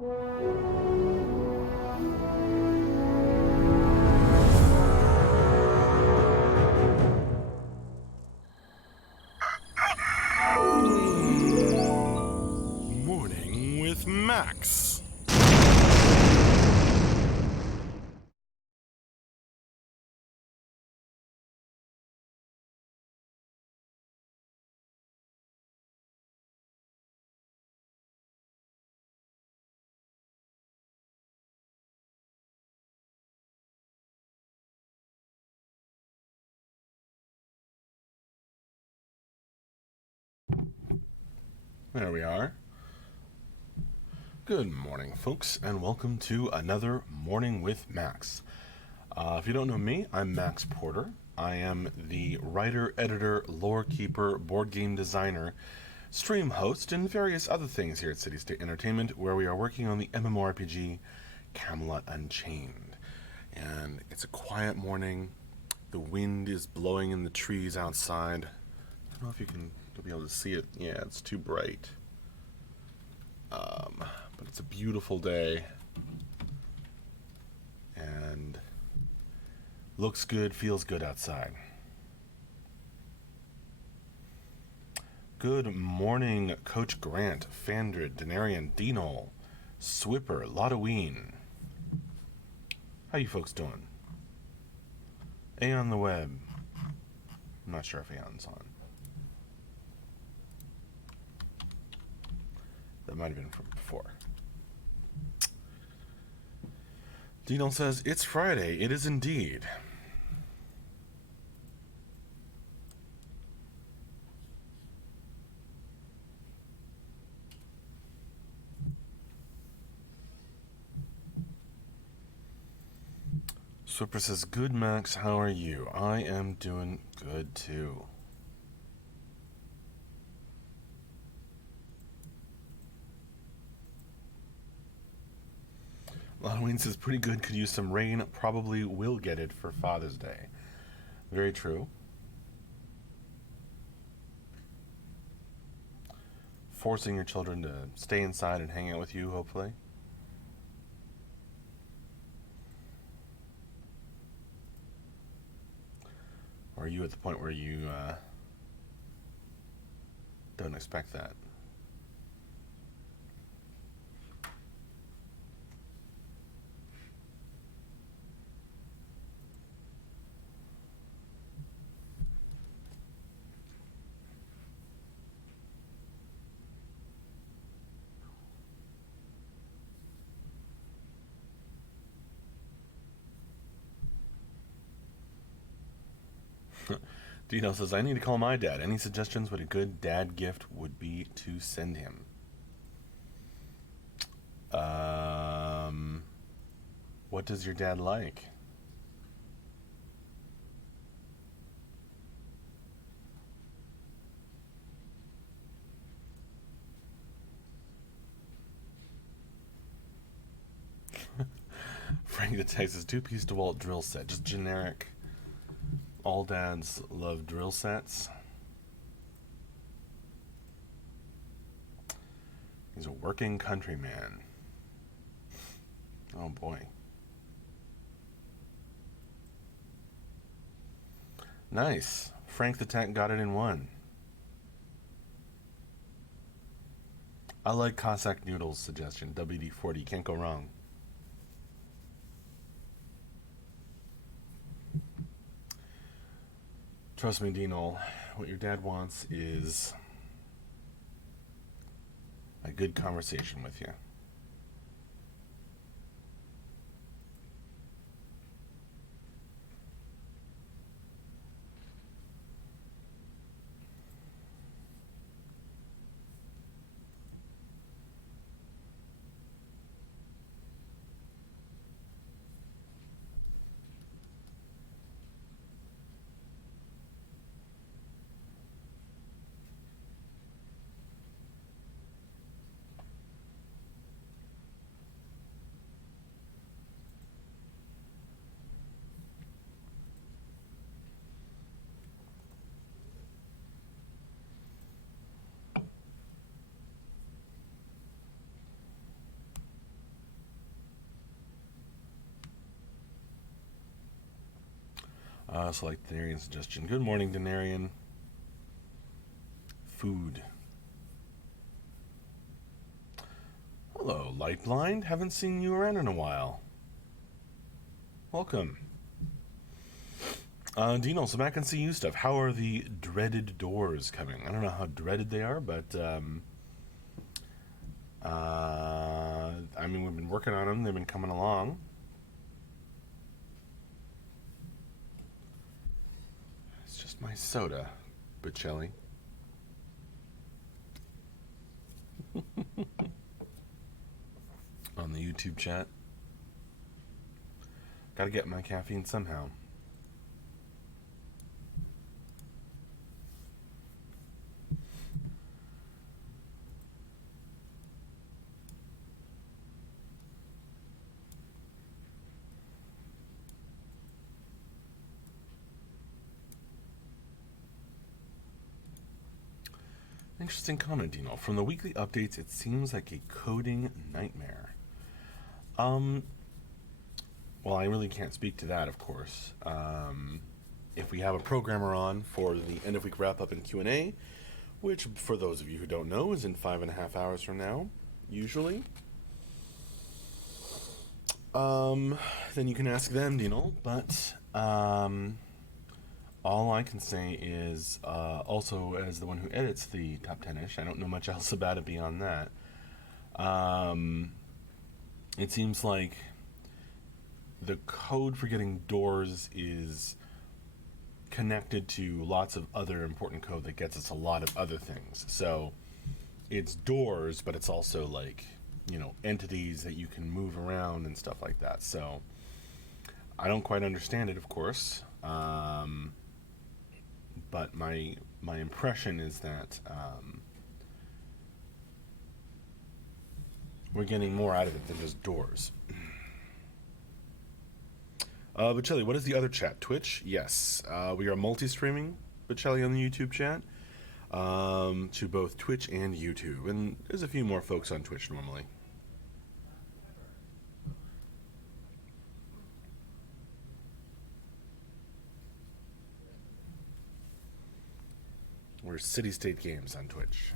Morning with Max. There we are. Good morning, folks, and welcome to another Morning with Max. If you don't know me, I'm Max Porter. I am the writer, editor, lore keeper, board game designer, stream host, and various other things here at City State Entertainment, where we are working on the MMORPG Camelot Unchained. And it's a quiet morning. The wind is blowing in the trees outside. I don't know if you'll be able to see it. Yeah, it's too bright. But it's a beautiful day. And looks good, feels good outside. Good morning, Coach Grant, Fandrid, Denarian, Dinol, Swipper, Lottoween. How you folks doing? A on the web. I'm not sure if Aeon's on. That might have been from before. Dinol says, it's Friday. It is indeed. Swipper says, good, Max. How are you? I am doing good, too. Halloween says, pretty good. Could use some rain. Probably will get it for Father's Day. Very true. Forcing your children to stay inside and hang out with you, hopefully. Or are you at the point where you don't expect that? Dino says, I need to call my dad. Any suggestions what a good dad gift would be to send him? What does your dad like? Frank the Texas 2-piece DeWalt drill set. Just generic. All dads love drill sets. He's a working countryman. Oh boy. Nice. Frank the Tank got it in one. I like Cossack Noodle's suggestion. WD-40. Can't go wrong. Trust me, Dinol. What your dad wants is a good conversation with you. Select Denarian suggestion. Good morning, Denarian. Food. Hello, Lightblind. Haven't seen you around in a while. Welcome. Dino, so back on CU stuff. How are the dreaded doors coming? I don't know how dreaded they are, but I mean, we've been working on them. They've been coming along. It's just my soda, Bocelli. On the YouTube chat. Gotta get my caffeine somehow. Interesting comment, Dino. From the weekly updates, it seems like a coding nightmare. Well, I really can't speak to that, of course. If we have a programmer on for the end of week wrap up and Q&A, which, for those of you who don't know, is in 5.5 hours from now, usually, then you can ask them, Dino. But all I can say is, also as the one who edits the top 10-ish, I don't know much else about it beyond that. It seems like the code for getting doors is connected to lots of other important code that gets us a lot of other things. So it's doors, but it's also like, you know, entities that you can move around and stuff like that. So I don't quite understand it, of course. But my impression is that we're getting more out of it than just doors. Bocelli, what is the other chat? Twitch? Yes. We are multi-streaming Bocelli on the YouTube chat to both Twitch and YouTube. And there's a few more folks on Twitch normally. We're City State Games on Twitch.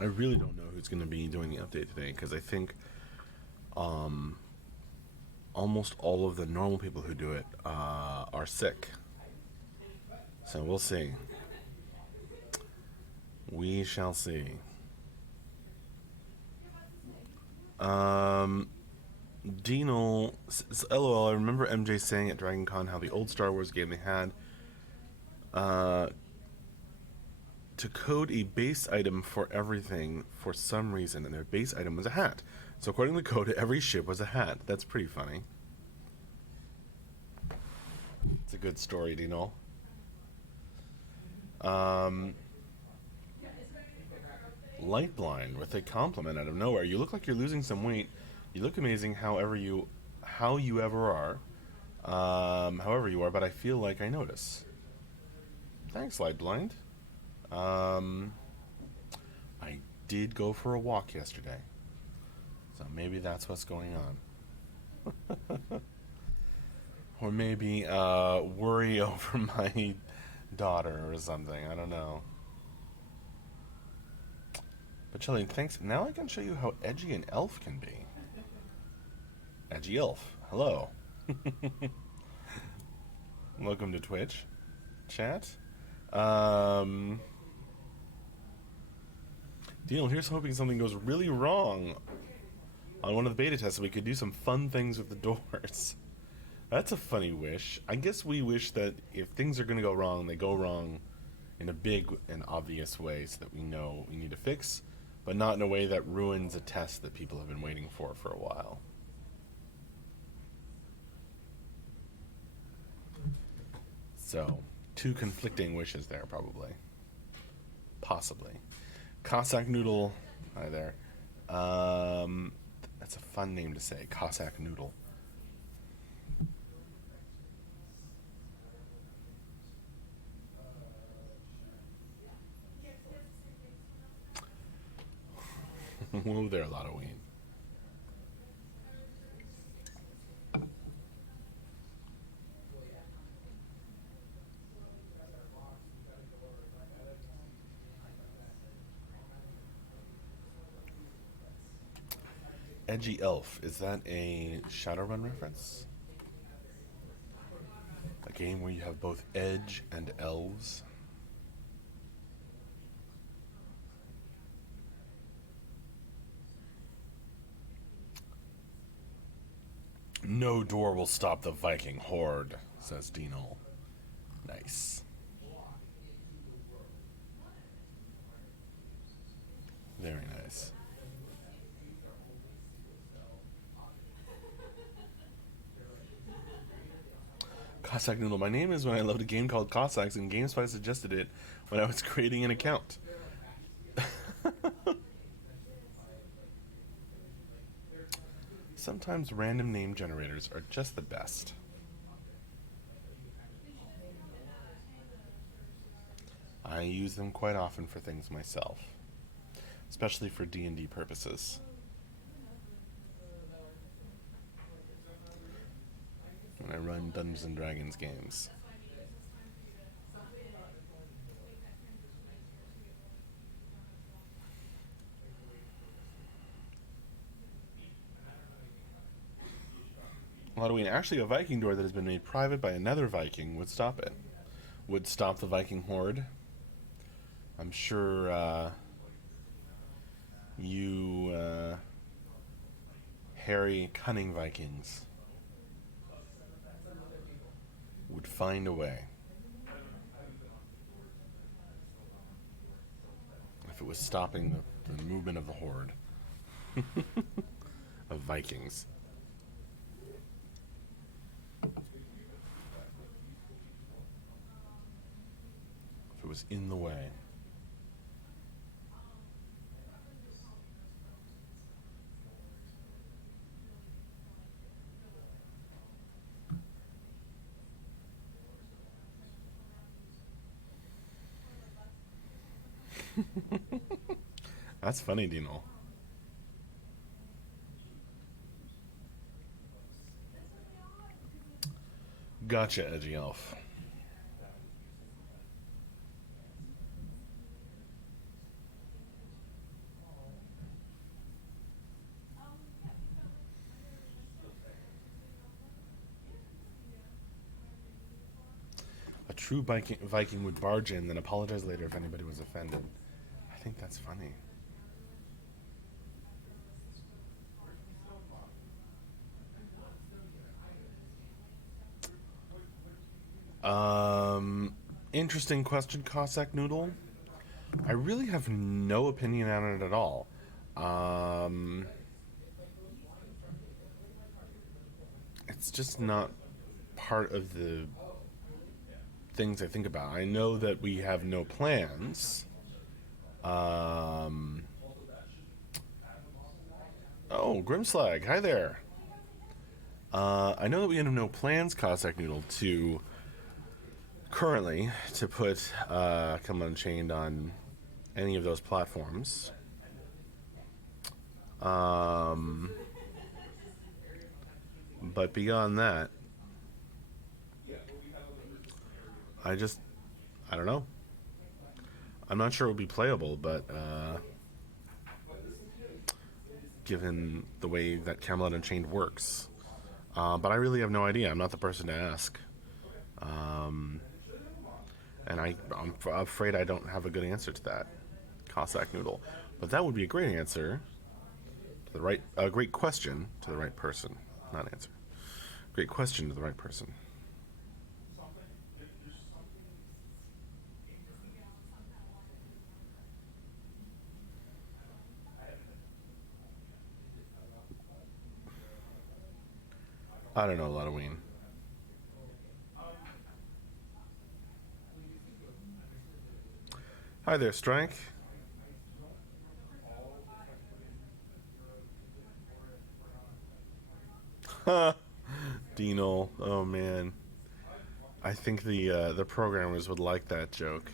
I really don't know who's going to be doing the update today, because I think almost all of the normal people who do it are sick. So we'll see. We shall see. Dino, LOL, I remember MJ saying at Dragon Con how the old Star Wars game they had to code a base item for everything for some reason, and their base item was a hat. So according to the code, every ship was a hat. That's pretty funny. It's a good story, Dino. Lightblind with a compliment out of nowhere. You look like you're losing some weight. You look amazing how you ever are. However you are, but I feel like I notice. Thanks, Lightblind. I did go for a walk yesterday, so maybe that's what's going on. Or maybe worry over my daughter or something. I don't know. But Chillian, thanks. Now I can show you how edgy an elf can be. Edgy elf. Hello. Welcome to Twitch chat. Deal, here's hoping something goes really wrong on one of the beta tests, we could do some fun things with the doors. That's a funny wish. I guess we wish that if things are going to go wrong, they go wrong in a big and obvious way so that we know we need to fix, but not in a way that ruins a test that people have been waiting for a while. So, two conflicting wishes there, probably. Possibly. Cossack Noodle. Hi there. That's a fun name to say. Cossack Noodle. Whoa there, Halloween. Edgy Elf. Is that a Shadowrun reference? A game where you have both edge and elves? No door will stop the Viking horde, says Dino. Nice. Very nice. Cossack Noodle. My name is when I loved a game called Cossacks, and GameSpy suggested it when I was creating an account. Sometimes random name generators are just the best. I use them quite often for things myself, especially for D&D purposes. When I run Dungeons and Dragons games. Halloween. Actually, a Viking door that has been made private by another Viking would stop it. Would stop the Viking horde. I'm sure you hairy, cunning Vikings would find a way. If it was stopping the movement of the horde of Vikings. If it was in the way. That's funny, Dino. Gotcha, Edgy Elf. A true Viking would barge in, then apologize later if anybody was offended. I think that's funny. Interesting question, Cossack Noodle. I really have no opinion on it at all. It's just not part of the things I think about. I know that we have no plans. Oh, Grimslag, hi there. I know that we have no plans, Cossack Noodle, currently to put Camelot Unchained on any of those platforms. But beyond that, I don't know. I'm not sure it would be playable, but given the way that Camelot Unchained works. But I really have no idea. I'm not the person to ask. And I'm afraid I don't have a good answer to that, Cossack Noodle. But that would be a great answer. Great question to the right person. Not answer. Great question to the right person. I don't know, Halloween. Hi there, Strike. Dino. Oh man, I think the programmers would like that joke.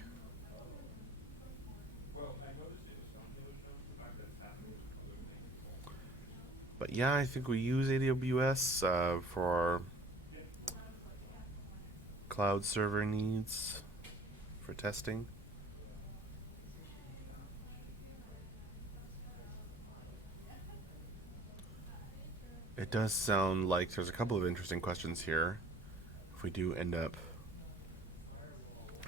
But yeah, I think we use AWS for our cloud server needs for testing. It does sound like there's a couple of interesting questions here. If we do end up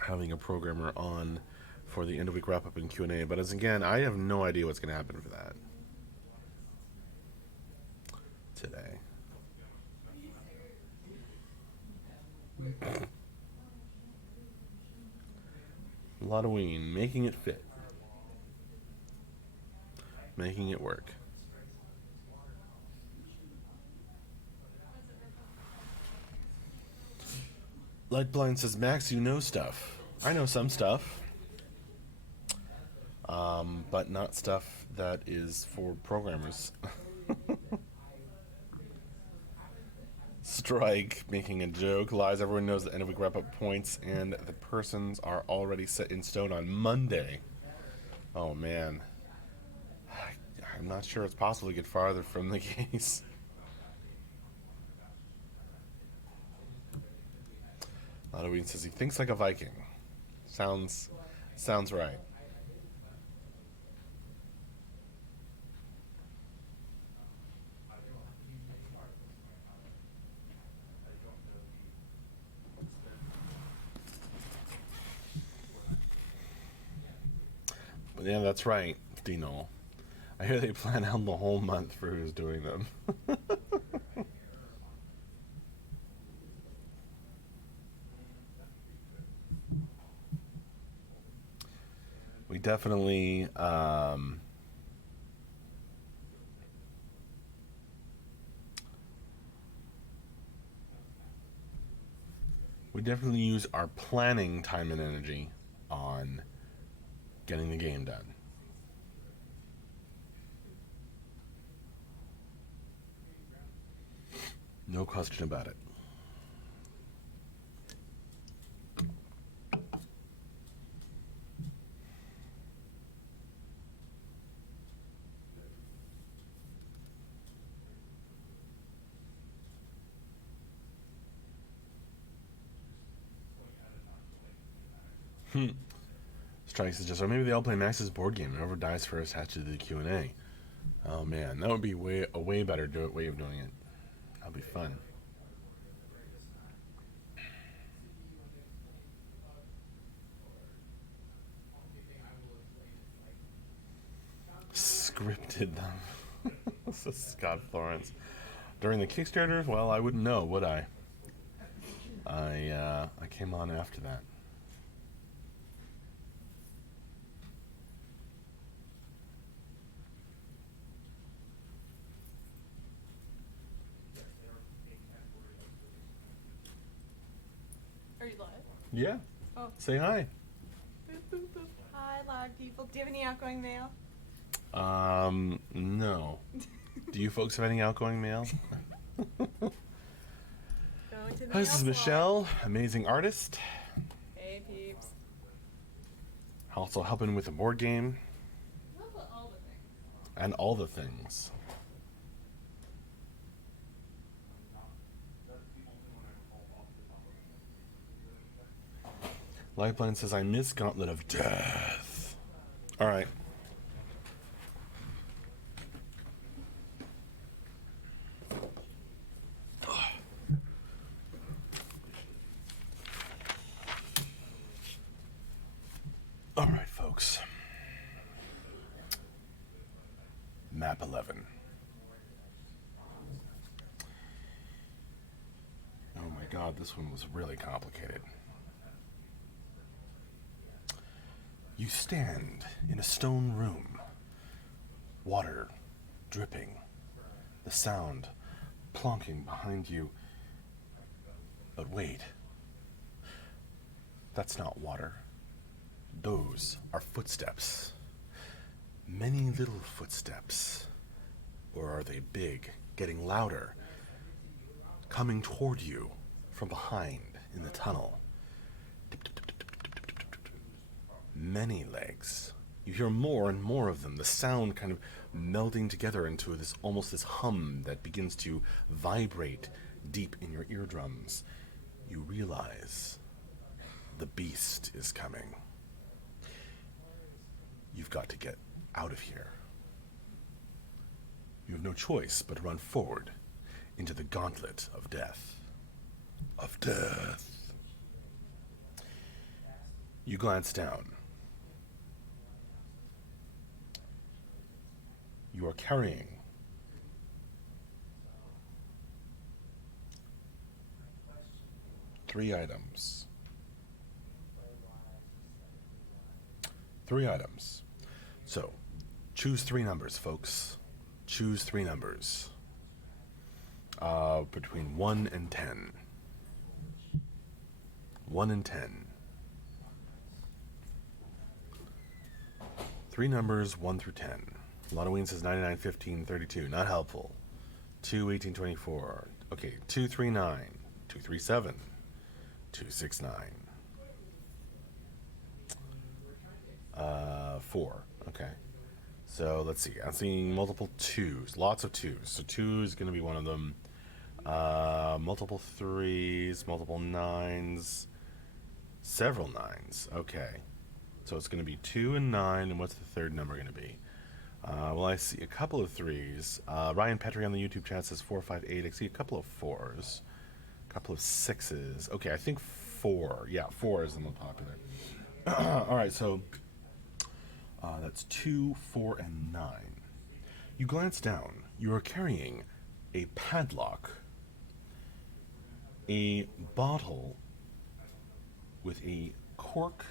having a programmer on for the end of week wrap up and Q&A, but as again, I have no idea what's going to happen for that today. Halloween, making it fit, making it work. Lightblind says, Max, you know stuff. I know some stuff, but not stuff that is for programmers. Strike, making a joke. Lies, everyone knows the end of week wrap up points and the persons are already set in stone on Monday. Oh man. I'm not sure it's possible to get farther from the case. Halloween says he thinks like a Viking. Sounds right. But yeah, that's right, Dino. I hear they plan out the whole month for who's doing them. We definitely use our planning time and energy on getting the game done. No question about it. Strike suggests, or maybe they all play Max's board game and whoever dies first has to do the Q&A. Oh man, that would be a way better way of doing it. That'll be fun. Scripted them. Scott Florence. During the Kickstarter, well, I wouldn't know, would I? I came on after that. Are you live? Yeah. Oh. Say hi. Boop, boop, boop. Hi, live people. Do you have any outgoing mail? No. Do you folks have any outgoing mail? Going to the Hi, this is mail Michelle, amazing artist. Hey, peeps. Also helping with a board game All the things. and all the things. Lifeline says, I miss Gauntlet of Death. All right. All right, folks. Map 11. god, this one was really complicated. You stand in a stone room, water dripping, the sound plonking behind you. But wait, that's not water. Those are footsteps. Many little footsteps. Or are they big, getting louder, coming toward you from behind in the tunnel? Many legs. You hear more and more of them, the sound kind of melding together into this almost this hum that begins to vibrate deep in your eardrums. You realize the beast is coming. You've got to get out of here. You have no choice but to run forward into the gauntlet of death. Of death. You glance down. You are carrying three items. Three items. So, choose three numbers, folks. Choose three numbers. Between 1 and 10. 1 and 10. Three numbers, 1 through 10. Halloween says 99, 15, 32. Not helpful. 2, 18, 24. Okay, 2, 3, 9. 2, 3, 7. 2, 6, 9. 4. Okay. So let's see. I'm seeing multiple 2s. Lots of 2s. So 2 is going to be one of them. Multiple 3s, multiple 9s. Several 9s. Okay. So it's going to be 2 and 9. And what's the third number going to be? Well, I see a couple of 3s. Ryan Petrie on the YouTube chat says 4, 5, 8. I see a couple of 4s. A couple of 6s. Okay, I think 4. Yeah, 4 is the most popular. Alright, so that's 2, 4, and 9. You glance down. You are carrying a padlock, a bottle with a cork,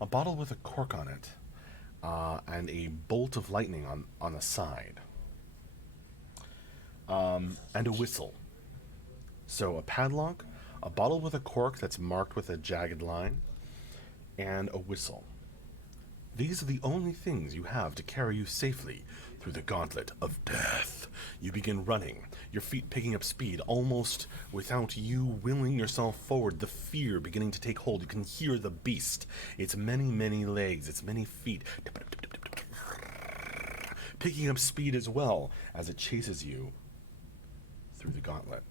a bottle with a cork on it, and a bolt of lightning on the side, and a whistle. So a padlock, a bottle with a cork that's marked with a jagged line, and a whistle. These are the only things you have to carry you safely through the gauntlet of death. You begin running, your feet picking up speed, almost without you willing yourself forward, the fear beginning to take hold. You can hear the beast. Its many, many legs, its many feet, picking up speed as well as it chases you through the gauntlet.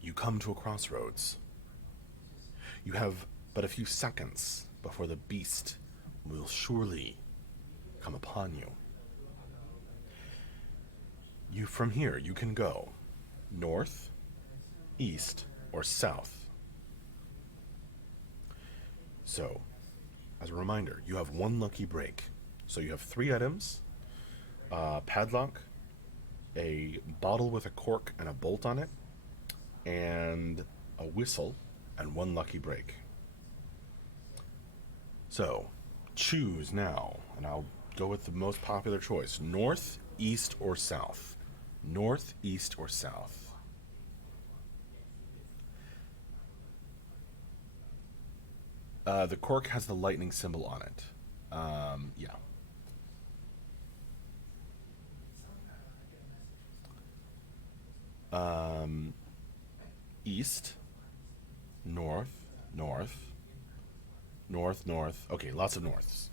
You come to a crossroads. You have but a few seconds before the beast will surely come upon you. From here, you can go north, east, or south. So, as a reminder, you have one lucky break. So you have 3 items, a padlock, a bottle with a cork and a bolt on it, and a whistle, and 1 lucky break. So, choose now, and I'll go with the most popular choice. North, east, or south? North, east, or south? The cork has the lightning symbol on it. Yeah. East, north, north, north, north. Okay, lots of norths.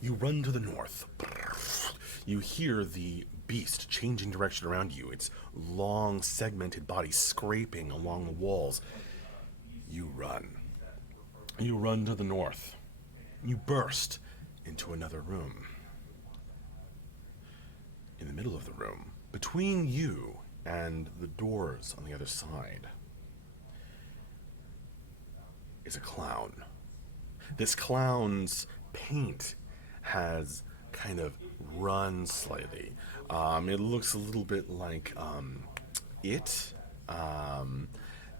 You run to the north. You hear the beast changing direction around you, its long, segmented body scraping along the walls. You run. You run to the north. You burst into another room. In the middle of the room, between you and the doors on the other side, is a clown. This clown's paint has kind of run slightly. It looks a little bit like it, um,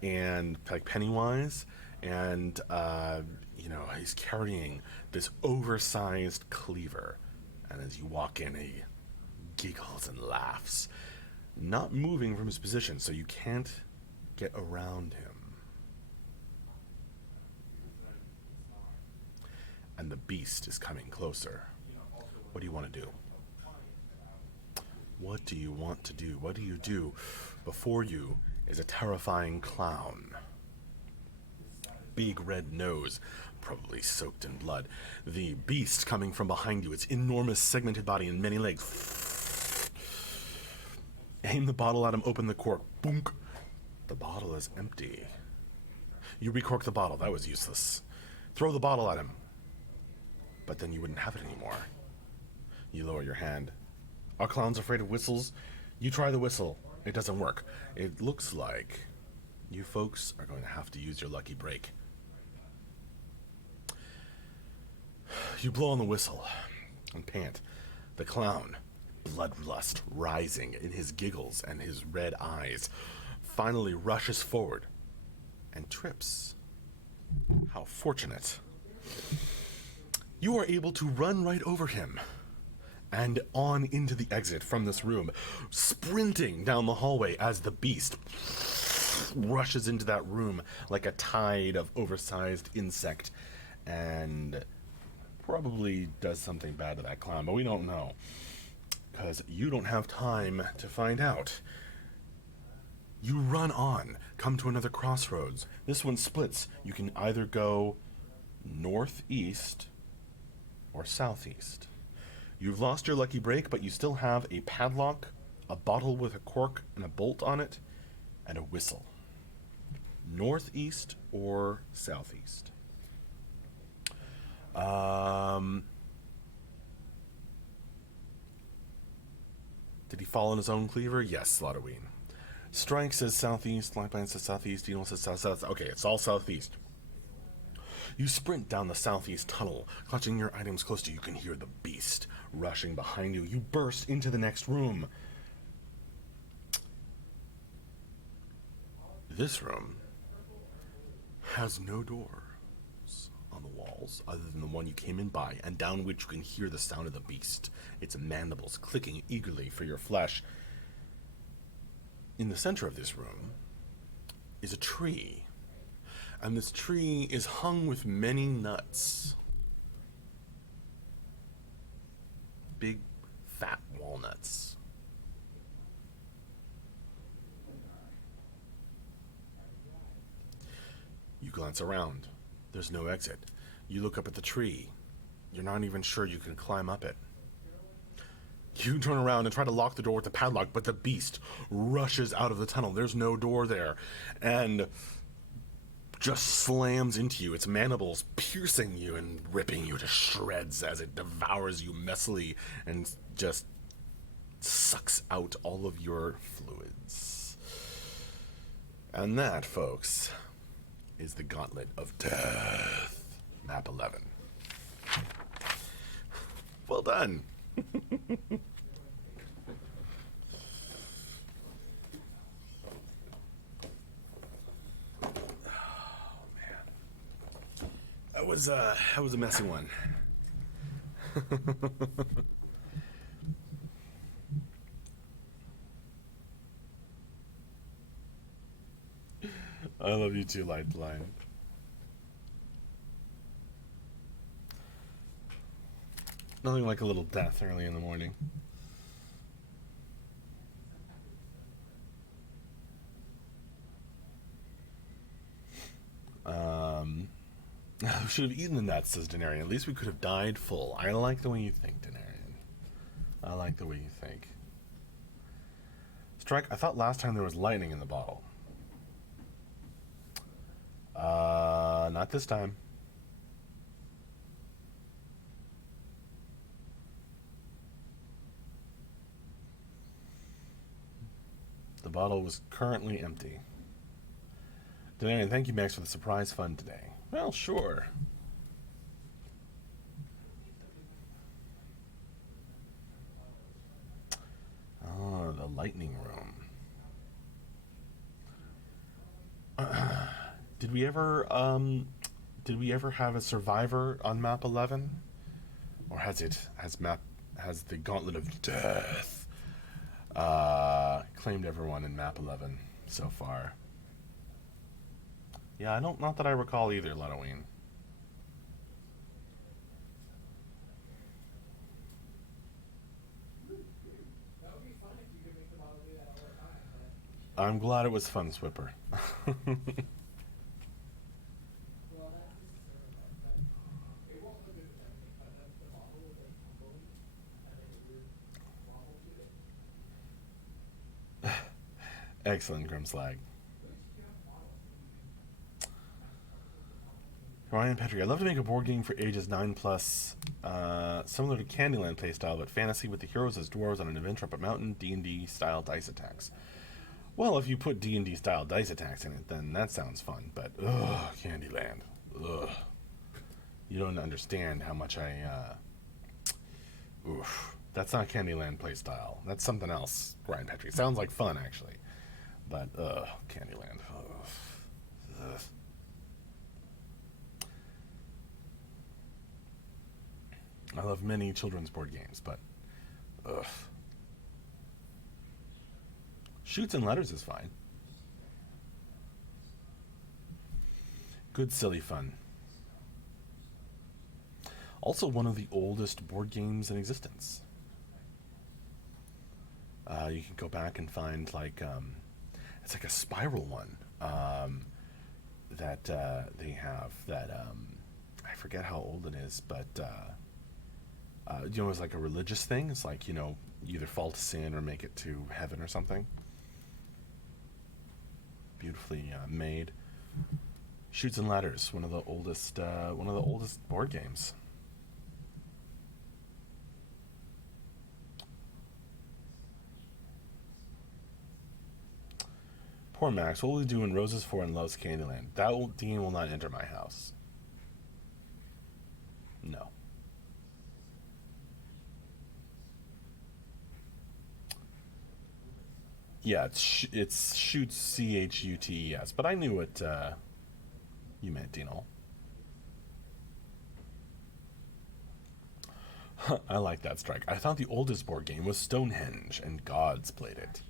and like Pennywise, and he's carrying this oversized cleaver. And as you walk in, he giggles and laughs, not moving from his position, so you can't get around him. And the beast is coming closer. What do you want to do? What do you want to do? What do you do? Before you is a terrifying clown. Big red nose, probably soaked in blood. The beast coming from behind you, its enormous segmented body and many legs. Aim the bottle at him, open the cork. Boonk. The bottle is empty. You recork the bottle. That was useless. Throw the bottle at him. But then you wouldn't have it anymore. You lower your hand. Are clowns afraid of whistles? You try the whistle. It doesn't work. It looks like you folks are going to have to use your lucky break. You blow on the whistle and pant. The clown, bloodlust rising in his giggles and his red eyes, finally rushes forward and trips. How fortunate. You are able to run right over him and on into the exit from this room, sprinting down the hallway as the beast rushes into that room like a tide of oversized insect and probably does something bad to that clown, but we don't know because you don't have time to find out. You run on, come to another crossroads. This one splits. You can either go northeast or southeast. You've lost your lucky break, but you still have a padlock, a bottle with a cork and a bolt on it, and a whistle. Northeast or southeast? Did he fall on his own cleaver? Yes, Slaughterween. Strike says southeast, Lightband says southeast, Dino says south. Okay, it's all southeast. You sprint down the southeast tunnel, clutching your items close to you. You can hear the beast rushing behind you. You burst into the next room. This room has no doors on the walls other than the one you came in by, and down which you can hear the sound of the beast, its mandibles clicking eagerly for your flesh. In the center of this room is a tree. And this tree is hung with many nuts. Big, fat walnuts. You glance around. There's no exit. You look up at the tree. You're not even sure you can climb up it. You turn around and try to lock the door with the padlock, but the beast rushes out of the tunnel. There's no door there. And just slams into you, its mandibles piercing you and ripping you to shreds as it devours you messily and just sucks out all of your fluids. And that, folks, is the Gauntlet of Death, map 11. Well done. That was a messy one. I love you too, Lifeline. Nothing like a little death early in the morning. We should have eaten the nuts, says Denarian. At least we could have died full. I like the way you think, Denarian. I like the way you think. Strike, I thought last time there was lightning in the bottle. Not this time. The bottle was currently empty. Denarian, thank you, Max, for the surprise fun today. Well, sure. The lightning room. Did we ever have a survivor on map 11? Or has the Gauntlet of Death claimed everyone in map 11 so far? Yeah, not that I recall either, Halloween. I'm glad it was fun, Swipper. Excellent, Grimslag. Ryan Petrie, I'd love to make a board game for ages 9 plus, similar to Candyland playstyle, but fantasy with the heroes as dwarves on an adventure up a mountain, D&D style dice attacks. Well, if you put D&D style dice attacks in it, then that sounds fun, but ugh, Candyland. Ugh. You don't understand how much oof. That's not Candyland playstyle. That's something else, Ryan Petrie. Sounds like fun, actually. But, Candyland. Ugh. I love many children's board games, but ugh. Shoots and Letters is fine. Good silly fun. Also one of the oldest board games in existence. You can go back and find it's like a spiral one that they have that I forget how old it is, but it's like a religious thing. It's like, you either fall to sin or make it to heaven or something. Beautifully made. Shoots and Ladders, one of the oldest board games. Poor Max. What will he do when Roses 4 and loves Candyland? Dean will not enter my house. No. Yeah, it's shoots CHUTES, but I knew what you meant, Dino. I like that strike. I thought the oldest board game was Stonehenge, and gods played it.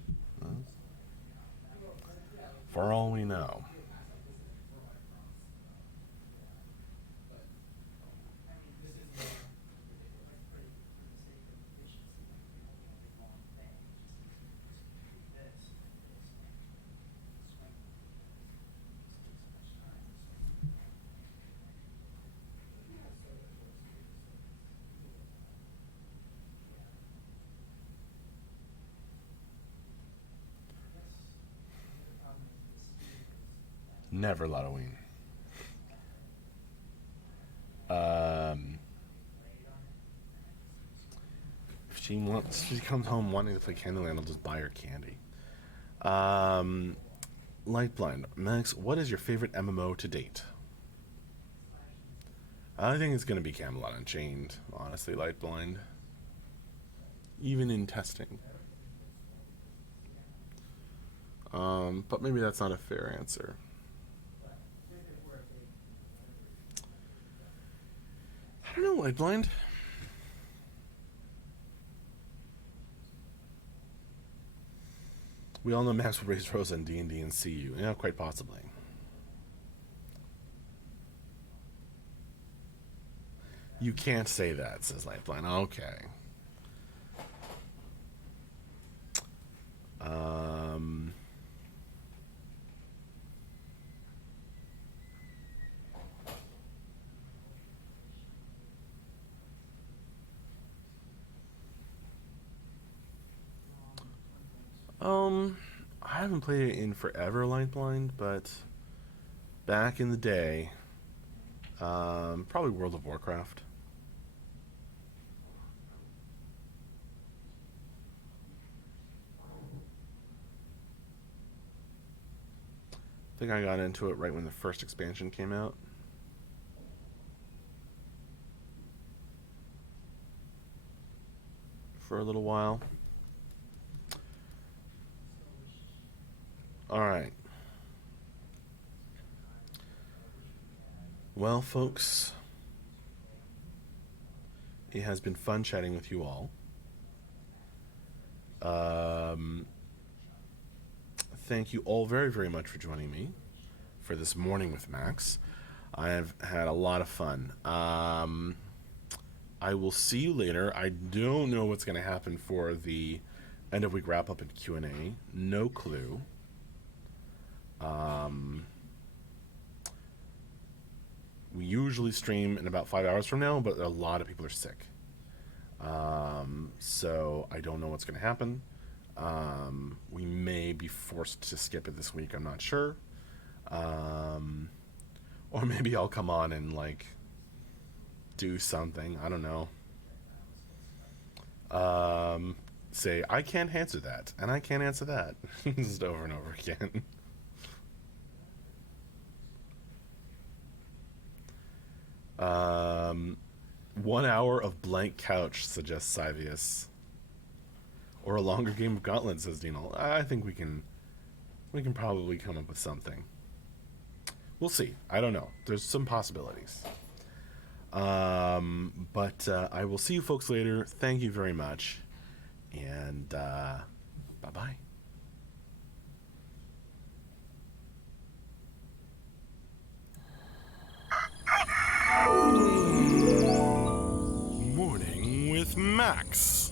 For all we know. Never Halloween. If she comes home wanting to play Candyland, I'll just buy her candy. Lightblind. Max, what is your favorite MMO to date? I think it's going to be Camelot Unchained, honestly, Lightblind. Even in testing. But maybe that's not a fair answer. I don't know, Lightblind. We all know Max would raise Rosa in D&D and CU. Yeah, quite possibly. You can't say that, says Lightblind. Okay. I haven't played it in forever, Lightblind, but back in the day, probably World of Warcraft. I think I got into it right when the first expansion came out. For a little while. All right. Well, folks, it has been fun chatting with you all. Thank you all very, very much for joining me for this morning with Max. I have had a lot of fun. I will see you later. I don't know what's going to happen for the end of week wrap up and Q&A. No clue. We usually stream in about 5 hours from now, but a lot of people are sick. So I don't know what's going to happen. We may be forced to skip it this week. I'm not sure. Or maybe I'll come on and do something. I don't know. Say, I can't answer that, and I can't answer that. Just over and over again. 1 hour of blank couch, suggests Sivius. Or a longer game of Gauntlet, says Dino. I think we can probably come up with something. We'll see. I don't know. There's some possibilities. But I will see you folks later. Thank you very much. And bye-bye. Morning with Max.